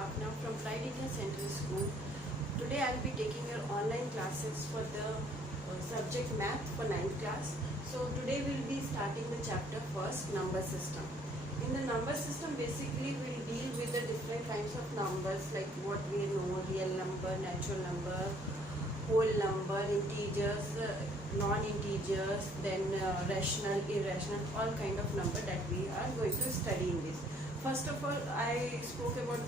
Bhavna from Pride India Central School. Today I will be taking your online classes for the subject math for 9th class. So today we will be starting the chapter first, number system. In the number system basically we will deal with the different kinds of numbers like what we know, real number, natural number, whole number, integers, non-integers, then rational, irrational, all kind of number that we are going to study in this. First of all, I spoke about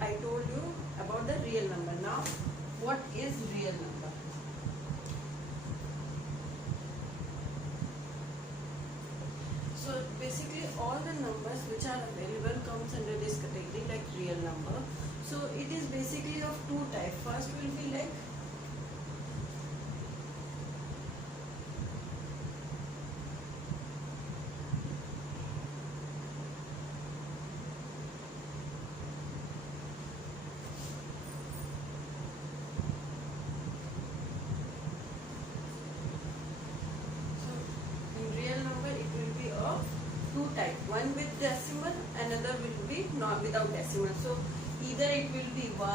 I told you about the real number. Now, what is real number? So basically all the numbers which are available comes under this category like real number. So it is basically of two types. First will be like one with decimal, another will be not without decimal. So either it will be 1, 2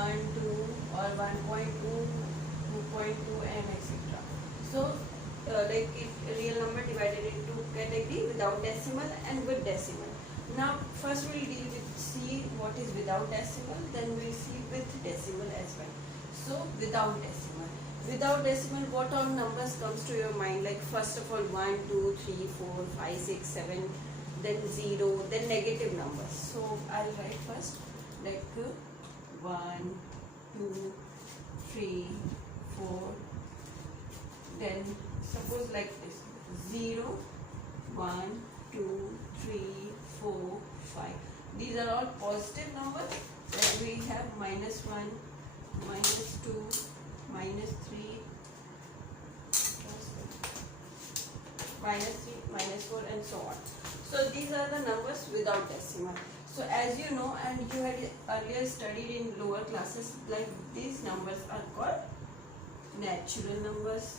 or 1.2, 2.2 and etc. So like if real number divided into category without decimal and with decimal. Now first we'll deal with see what is without decimal, then we'll see with decimal as well. So without decimal. Without decimal, what all numbers comes to your mind? Like first of all 1, 2, 3, 4, 5, 6, 7, then 0, then negative numbers. So I'll write first like 1, 2, 3, 4, then suppose like this 0, 1, 2, 3, 4, 5. These are all positive numbers. Then we have -1, -2, -3, -3, -4 and so on. So these are the numbers without decimal. So as you know and you had earlier studied in lower classes, like these numbers are called natural numbers.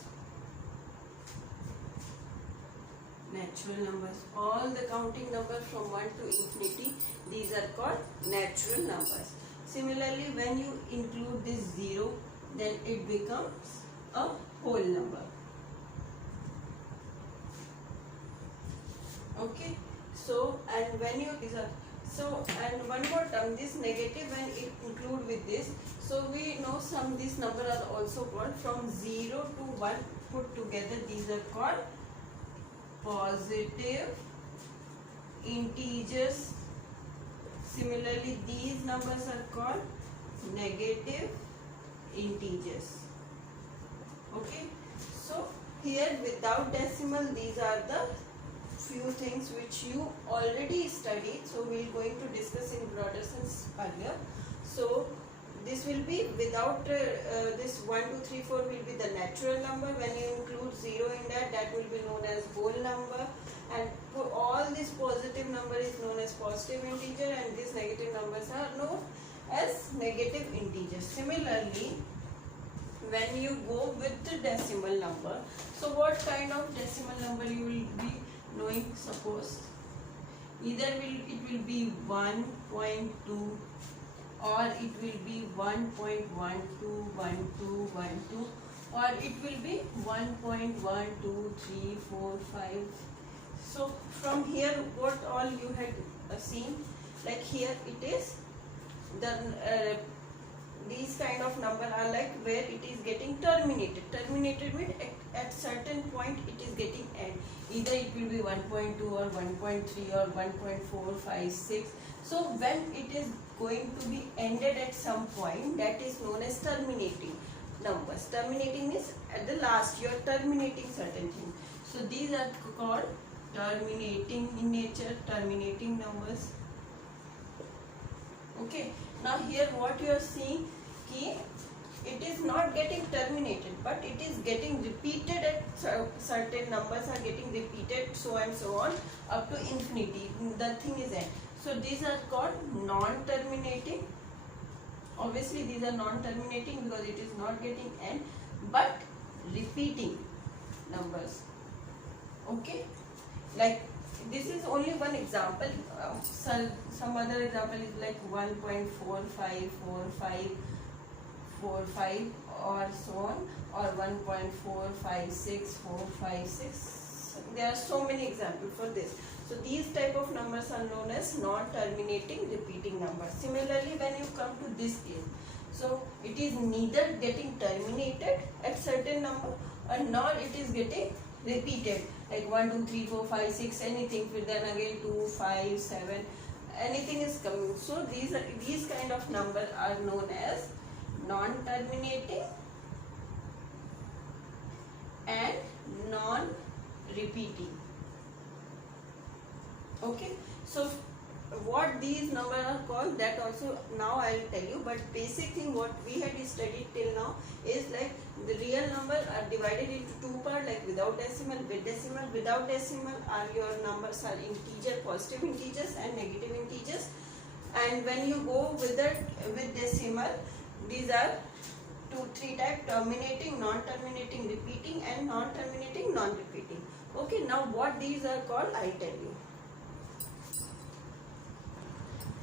Natural numbers. All the counting numbers from 1 to infinity, these are called natural numbers. Similarly, when you include this 0, then it becomes a whole number. Okay, so and when you and one more term, this negative when it include with this, so we know some these numbers are also called from 0 to 1 put together, these are called positive integers. Similarly, these numbers are called negative integers. Okay, so here without decimal, these are the few things which you already studied, so we're going to discuss in broader sense earlier. So this will be without this 1, 2, 3, 4 will be the natural number. When you include 0 in that, that will be known as whole number, and for all this positive number is known as positive integer, and these negative numbers are known as negative integers. Similarly, when you go with the decimal number, so what kind of decimal number you will be knowing? Suppose either it will be 1.2 or it will be 1.121212, or it will be 1.12345. So from here what all you had seen, like here it is the these kind of number are like where it is getting terminated. Terminated means at certain point it is getting end. Either it will be 1.2 or 1.3 or 1.456. So when it is going to be ended at some point, that is known as terminating numbers. Terminating means at the last you are terminating certain thing. So these are called terminating in nature, terminating numbers. Okay, now here what you are seeing, key, it is not getting terminated, but it is getting repeated at certain numbers are getting repeated, so and so on up to infinity. The thing is end. So these are called non-terminating. Obviously these are non-terminating because it is not getting end, but repeating numbers. Okay, like this is only one example. Some other example is like 1.45455 or so on, or 1.456456. There are so many examples for this. So these type of numbers are known as non-terminating repeating numbers. Similarly, when you come to this case, so it is neither getting terminated at certain number or nor it is getting repeated, like 1 2 3 4 5 6 anything, then again 2 5 7 anything is coming. So these kind of numbers are known as non-terminating and non-repeating. Okay, so what these numbers are called, that also now I will tell you, but basic thing what we had studied till now is like the real number are divided into two parts, like without decimal, with decimal. Without decimal are your numbers are integer, positive integers and negative integers, and when you go with that with decimal, these are 2-3 type: terminating, non-terminating, repeating, and non-terminating, non-repeating. Okay, now what these are called, I tell you.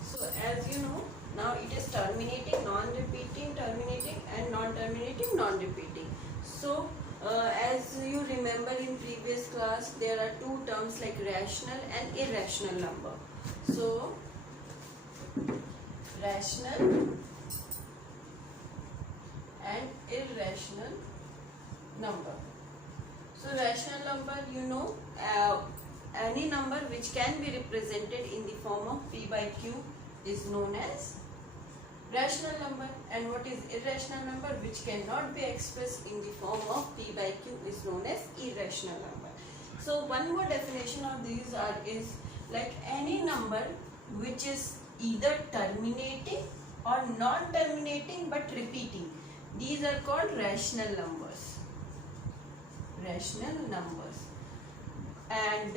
So as you know, now it is terminating, non-repeating, terminating, and non-terminating, non-repeating. So as you remember in previous class, there are two terms like rational and irrational number. So rational and irrational number. So rational number, you know, any number which can be represented in the form of p by q is known as rational number, and what is irrational number, which cannot be expressed in the form of p by q, is known as irrational number. So one more definition of these is like any number which is either terminating or non-terminating but repeating. These are called rational numbers. Rational numbers. And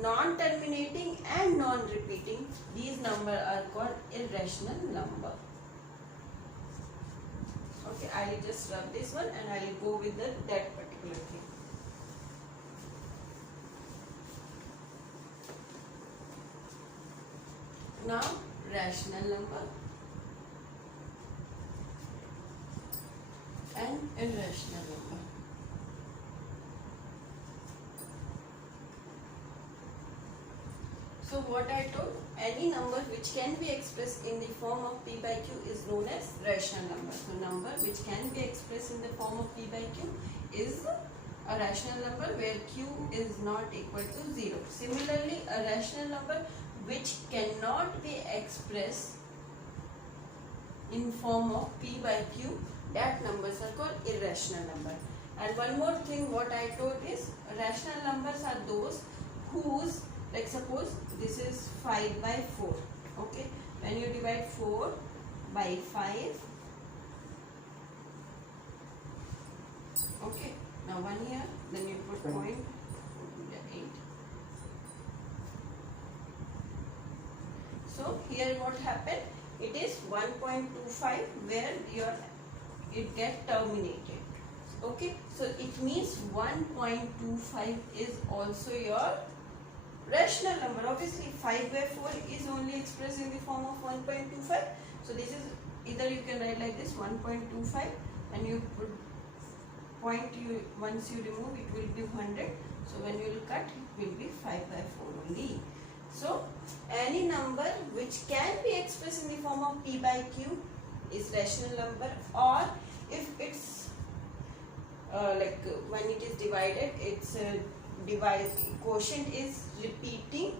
non-terminating and non-repeating, these numbers are called irrational number. Okay, I will just rub this one and I will go with that particular thing. Now, rational number and irrational number. So what I told, any number which can be expressed in the form of p by q is known as rational number. So number which can be expressed in the form of p by q is a rational number where q is not equal to 0. Similarly, a rational number which cannot be expressed in form of p by q, that numbers are called irrational number. And one more thing what I told is, rational numbers are those whose, like suppose this is 5 by 4. Okay, when you divide 4 by 5, okay, now 1 here, then you put point 8. So here what happened, it is 1.25 where it get terminated. Okay, so it means 1.25 is also your rational number. Obviously 5 by 4 is only expressed in the form of 1.25. So this is, either you can write like this 1.25 and you put point, once you remove it will be 100. So when you will cut, it will be 5 by 4 only. So any number which can be expressed in the form of p by q is rational number, or if it's like when it is divided, its quotient is repeating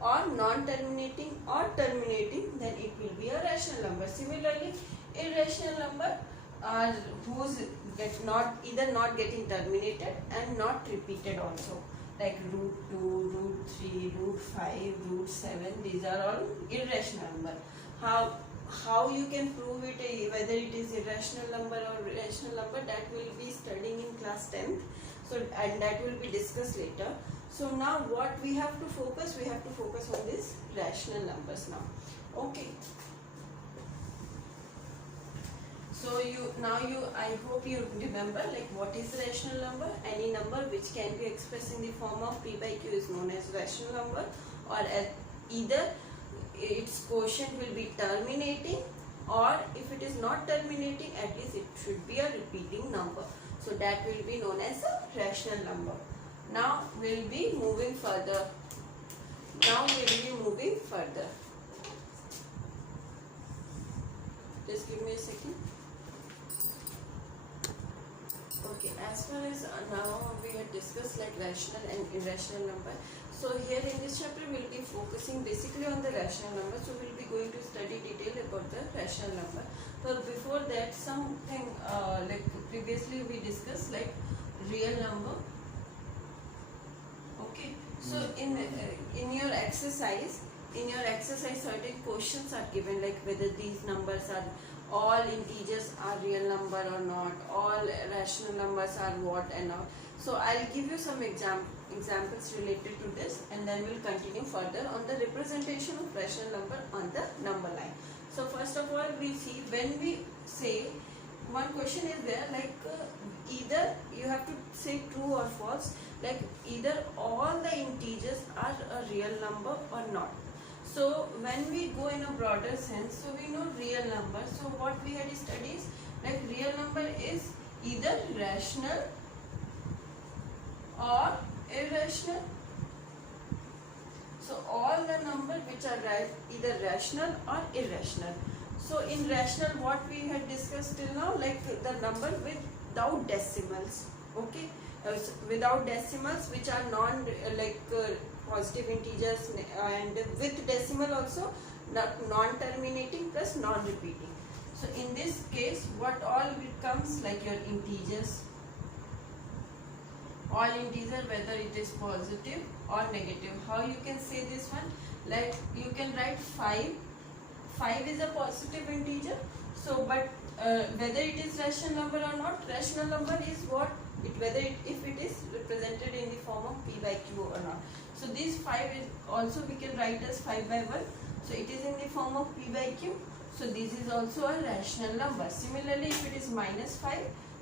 or non-terminating or terminating, then it will be a rational number. Similarly, irrational number are whose either not getting terminated and not repeated also, like root 2, root 3, root 5, root 7. These are all irrational number. How you can prove it, whether it is irrational number or rational number, that will be studying in class 10th. So, and that will be discussed later. So now what we have to focus, we have to focus on these rational numbers now. Okay. So I hope you remember like what is rational number. Any number which can be expressed in the form of p by q is known as rational number, or either its quotient will be terminating, or if it is not terminating, at least it should be a repeating number. So that will be known as a rational number. Now we'll be moving further. Just give me a second. Okay, as far as now we had discussed like rational and irrational number. So here in this chapter we'll be focusing basically on the rational number. So we'll be going to study detail about the rational number. But before that, something like previously we discussed like real number. Okay, so in your exercise, certain questions are given like whether these numbers are all integers are real number or not, all rational numbers are what and all. So I'll give you some examples related to this, and then we'll continue further on the representation of rational number on the number line. So first of all, we see when we say one question is there like either you have to say true or false, like either all the integers are a real number or not. So when we go in a broader sense, so we know real number. So what we had studied, like real number is either rational or irrational. So all the numbers which are either rational or irrational. So in rational, what we had discussed till now, like the number without decimals, okay, without decimals, which are positive integers, and with decimal also, non-terminating plus non-repeating. So in this case, what all becomes like your integers, all integer whether it is positive or negative. How you can say this one? Like you can write 5. 5 is a positive integer. So but whether it is rational number or not, rational number is what if it is represented in the form of p by q or not. So this 5 is also we can write as 5 by 1. So it is in the form of p by q. So this is also a rational number. Similarly, if it is minus 5,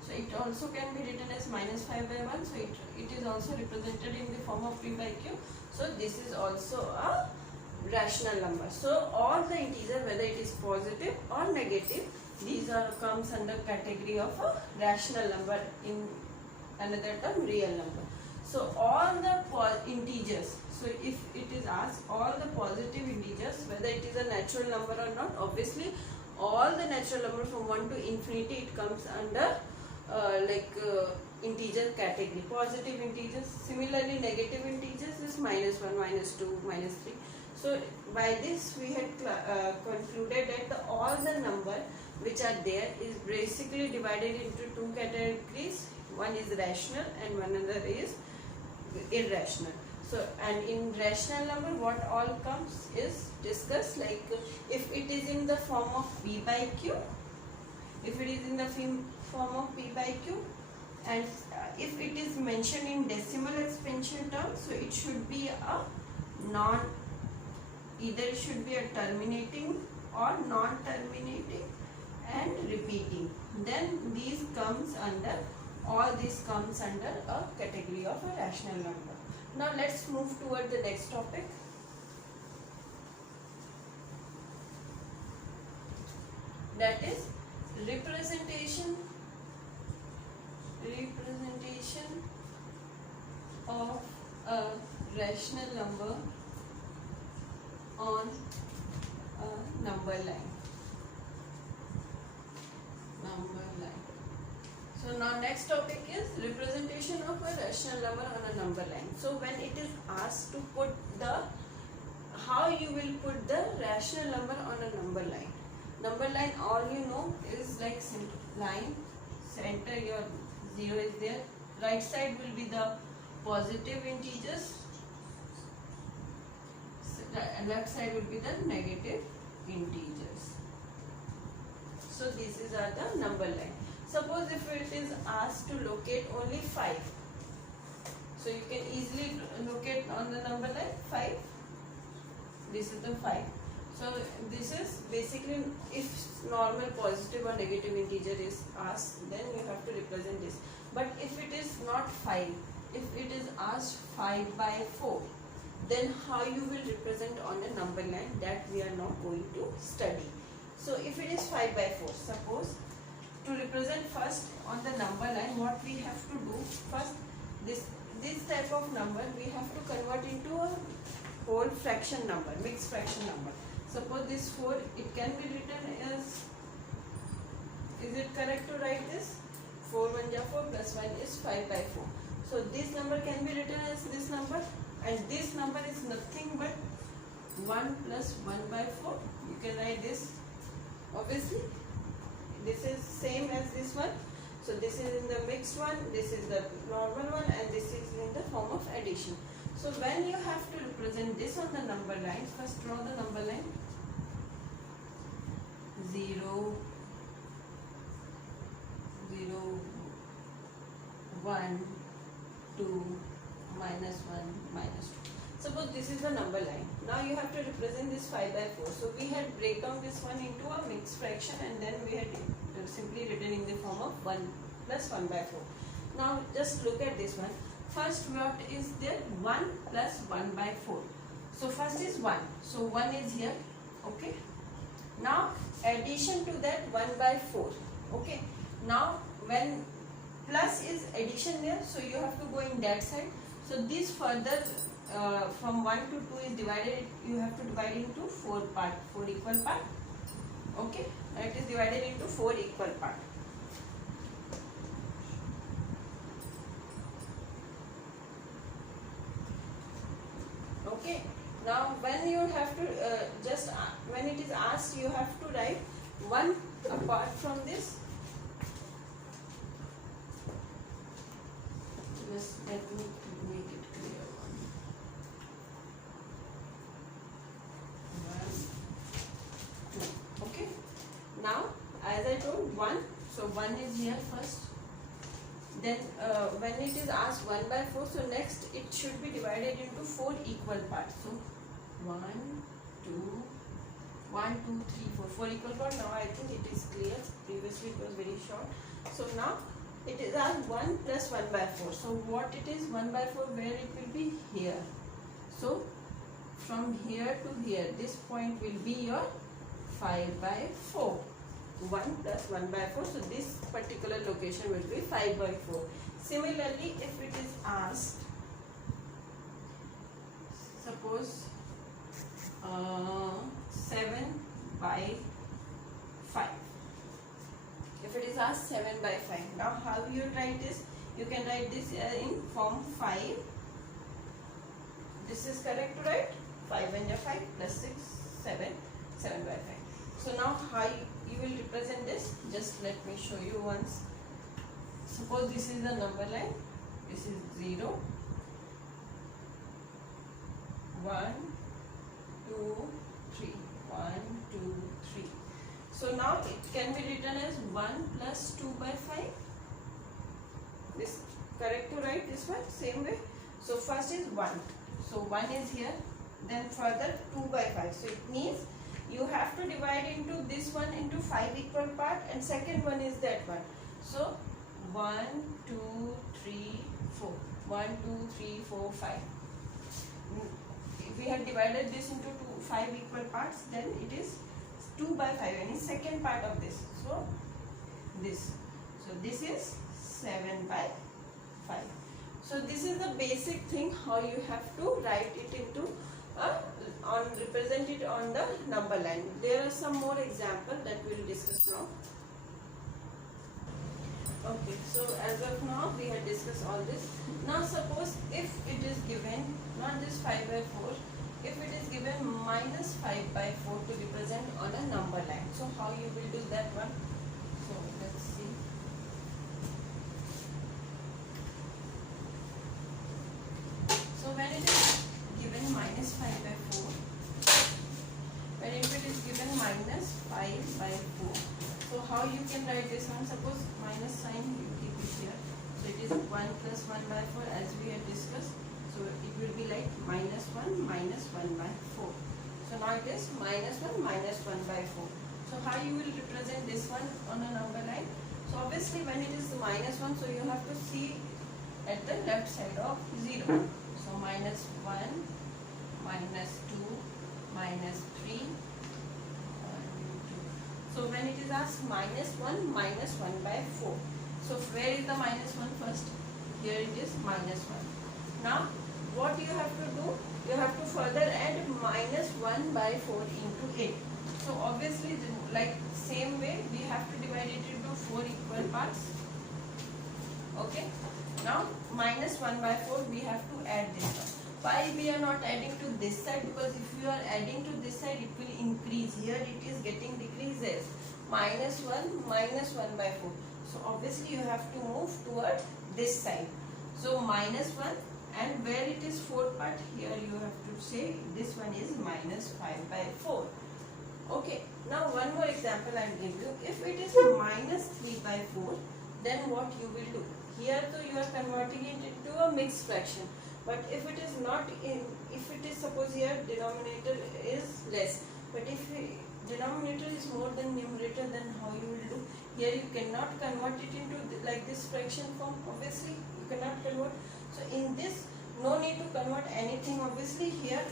so it also can be written as minus 5 by 1. So it is also represented in the form of p by q. So this is also a rational number. So all the integer whether it is positive or negative, these comes under category of a rational number, in another term real number. So all the integers, so if it is asked all the positive integers whether it is a natural number or not, obviously all the natural number from 1 to infinity, it comes under integer category, positive integers. Similarly, negative integers is minus 1, minus 2, minus 3. So by this we had concluded that all the number which are there is basically divided into two categories. One is rational and one other is irrational. So and in rational number what all comes is discussed, like if it is in the form of p by q, if it is in the form of p by q, and if it is mentioned in decimal expansion terms, so it should be a either it should be a terminating or non-terminating and repeating. Then all these comes under a category of a rational number. Now let's move toward the next topic. That is representation of a rational number on a number line. So now next topic is representation of a rational number on a number line. So when it is asked to put how you will put the rational number on a number line. Number line, all you know is like line, center your 0 is there, right side will be the positive integers, left side will be the negative integers. So these are the number line. Suppose if it is asked to locate only 5, so you can easily locate on the number line 5. This is the 5. So this is basically, if normal positive or negative integer is asked, then you have to represent this. But if it is not 5, if it is asked 5 by 4, then how you will represent on a number line, that we are not going to study. So if it is 5 by 4, suppose to represent first on the number line, what we have to do first, this type of number we have to convert into a whole fraction number, mixed fraction number. Suppose this 4, it can be written as, is it correct to write this? 4 1 ja 4 plus 1 is 5 by 4. So this number can be written as this number, and this number is nothing but 1 plus 1 by 4. You can write this, obviously. This is same as this one. So this is in the mixed one, this is the normal one, and this is in the form of addition. So when you have to represent this on the number line, first draw the number line. 0, 0, 1, 2, minus 1, minus 2. Suppose this is the number line. Now you have to represent this 5 by 4. So we had break down this one into a mixed fraction, and then we had simply written in the form of 1 plus 1 by 4. Now just look at this one. First, what is there? 1 plus 1 by 4. So first is 1. So 1 is here. Okay. Now addition to that 1 by 4. Okay. Now when plus is addition there, so you have to go in that side. So this further from 1 to 2 is divided. You have to divide into 4 parts, 4 equal parts. Okay. It is divided into 4 equal parts. Okay. Now when you have to when it is asked, you have to write 1 apart from this. Just let me make it clear. 1, 2. Okay. Now as I told 1, so 1 is here first. Then when it is asked 1 by 4, so next it should be divided into 4 equal parts. So 1, 2, 1, 2, 3, 4, 4 equal parts. Now I think it is clear. Previously it was very short. So now it is asked 1 plus 1 by 4. So what it is 1 by 4, where it will be here. So from here to here, this point will be your 5 by 4. 1 plus 1 by 4. So this particular location will be 5 by 4. Similarly, if it is asked, suppose 7 by 5. If it is asked 7 by 5. Now how you write this? You can write this in form 5. This is correct to write? 5 and 5 plus 6, 7, 7 by 5. So now how you will represent this? Just let me show you once. Suppose this is the number line. This is 0, 1, 2, 3. 1, 2, 3. So now it can be written as 1 plus 2 by 5. This correct to write this one? Same way. So first is 1. So 1 is here. Then further 2 by 5. So it means you have to divide into this one into 5 equal part, and second one is that one. So 1, 2, 3, 4. 1, 2, 3, 4, 5. If we have divided this into 5 equal parts, then it is 2 by 5, and is second part of this. So this. So this is 7 by 5. So this is the basic thing how you have to write it into represent it on the number line. There are some more examples that we will discuss now. Okay, so as of now we have discussed all this. Now suppose if it is given not this 5 by 4, if it is given minus 5 by 4 to represent on a number line. So how you will do that one? So let's see. So when it is given minus 5 by 4, when if it is given minus 5 by 4, so how you can write this one? Suppose minus sign, you keep it here. So it is 1 plus 1 by 4 as we had discussed. So it will be like minus 1 by 4. So So now it is minus 1 by 4. So how you will represent this one on a number line? So obviously when it is minus 1, so you have to see at the left side of 0. So minus 1, minus 2, minus 3, 1, 2. So when it is asked minus 1 by 4. So where is the minus 1 first? Here it is minus 1. Now what you have to do? You have to further add minus 1 by 4 into it. So obviously like same way we have to divide it into 4 equal parts. Okay. Now minus 1 by 4 we have to add this one. Why we are not adding to this side? Because if you are adding to this side it will increase. Here it is getting decreases. Minus 1 by 4. So obviously you have to move toward this side. So minus 1, and where it is 4 part, here you have to say this one is minus 5 by 4. Okay. Now one more example I will give you. If it is minus 3 by 4, then what you will do? Here though you are converting it into a mixed fraction. But if it is not in, if it is suppose here denominator is less, but if denominator is more than numerator, then how you will do? Here you cannot convert it into like this fraction form. Obviously you cannot convert. So in this, no need to convert anything. Obviously here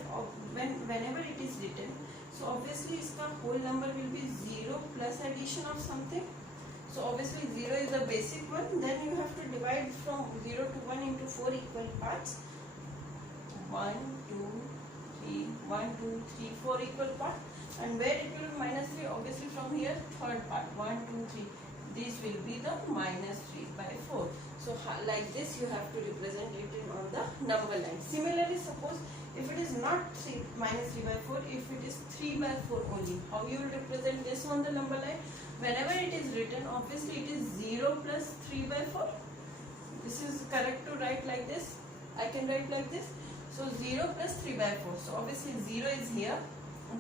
whenever it is written, so obviously its whole number will be 0 plus addition of something. So obviously 0 is the basic one. Then you have to divide from 0 to 1 into 4 equal parts. 1, 2, 3, 1, 2, 3, 4 equal parts. And where it will be minus 3, obviously from here third part, 1, 2, 3. This will be the minus 3 by 4. So like this you have to represent it on the number line. Similarly, suppose if it is not minus 3 by 4, if it is 3 by 4 only, how you will represent this on the number line? Whenever it is written, obviously it is 0 plus 3 by 4. This is correct to write like this. I can write like this. So 0 plus 3 by 4. So obviously 0 is here.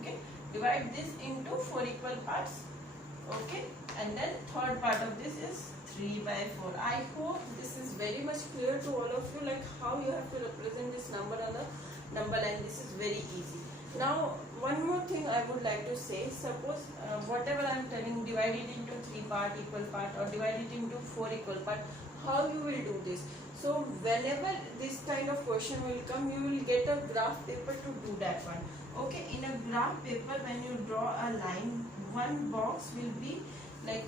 Okay. Divide this into 4 equal parts. Okay. And then third part of this is 3 by 4. I hope this is very much clear to all of you, like how you have to represent this number on the number line. This is very easy. Now one more thing I would like to say, suppose whatever I am telling, divide it into 3 part equal part or divide it into 4 equal part, how you will do this? So whenever this kind of question will come, you will get a graph paper to do that one. Okay, in a graph paper when you draw a line, one box will be like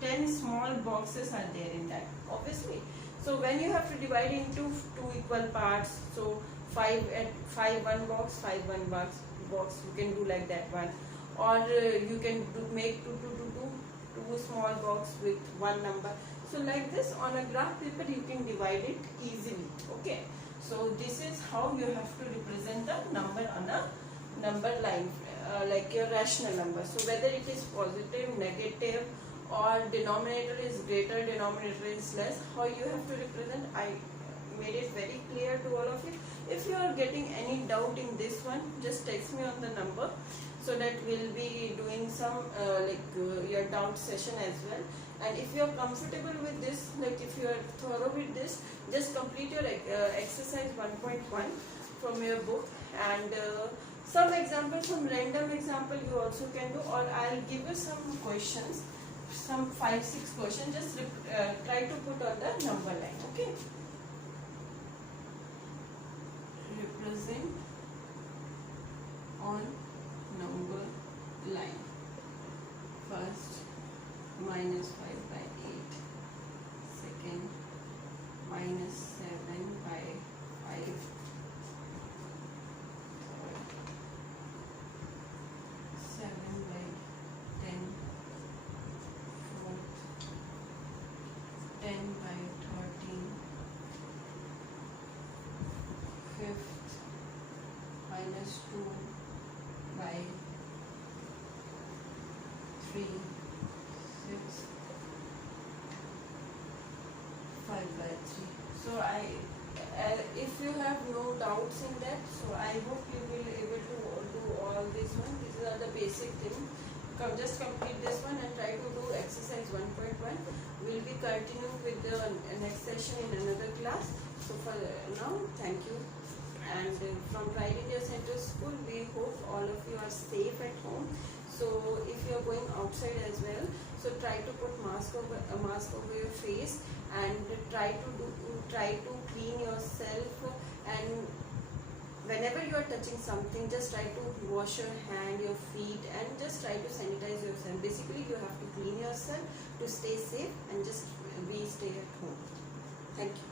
10 small boxes are there in that, obviously. So when you have to divide into 2 equal parts, so 5 one box, 5 one box, you can do like that one, or you can make two small box with one number. So like this on a graph paper you can divide it easily. Okay, so this is how you have to represent the number on a number line, like your rational number. So whether it is positive, negative, or denominator is greater, denominator is less, how you have to represent, I made it very clear to all of you. If you are getting any doubt in this one, just text me on the number, so that we'll be doing some your doubt session as well. And if you are comfortable with this, like if you are thorough with this, just complete your exercise 1.1 from your book, and some examples, some random example you also can do, or I'll give you some questions, some 5-6 questions, just try to put on the number line. Okay, represent on number line. First, minus 5 by 8. Second, minus 7 by 5. Third, 7 by 10. Fourth, 10 by 13. Fifth, minus 2 by 3. Sixth, 5 by 3. So if you have no doubts in that, so I hope you will be able to do all this one. These are the basic things. Just complete this one and try to do exercise 1.1. We'll be continuing with the next session in another class. So for now, thank you. And from Pride India Central School, we hope all of you are safe at home. So if you are going outside as well, so try to put a mask over your face, and try to clean yourself, and whenever you are touching something, just try to wash your hand, your feet, and just try to sanitize yourself. Basically, you have to clean yourself to stay safe, and just stay at home. Thank you.